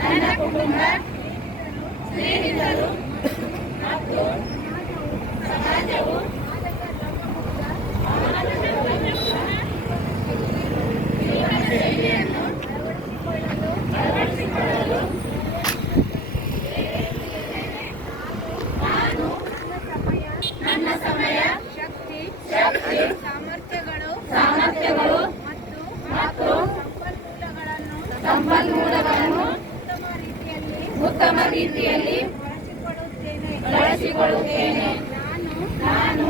ನನ್ನ ಕುಟುಂಬ, ಸ್ನೇಹಿತರು ಮತ್ತು ಸಮಾಜವು ಜೀವನ ಶೈಲಿಯನ್ನು ಅಳವಡಿಸಿಕೊಳ್ಳಲು ನಾನು ನನ್ನ ಸಮಯ, ಶಕ್ತಿ, ಸಾಮರ್ಥ್ಯಗಳು ಮತ್ತು ಸಂಪನ್ಮೂಲಗಳನ್ನು ಉತ್ತಮ ರೀತಿಯಲ್ಲಿ ಬಳಸಿಕೊಳ್ಳುತ್ತೇನೆ. ನಾನು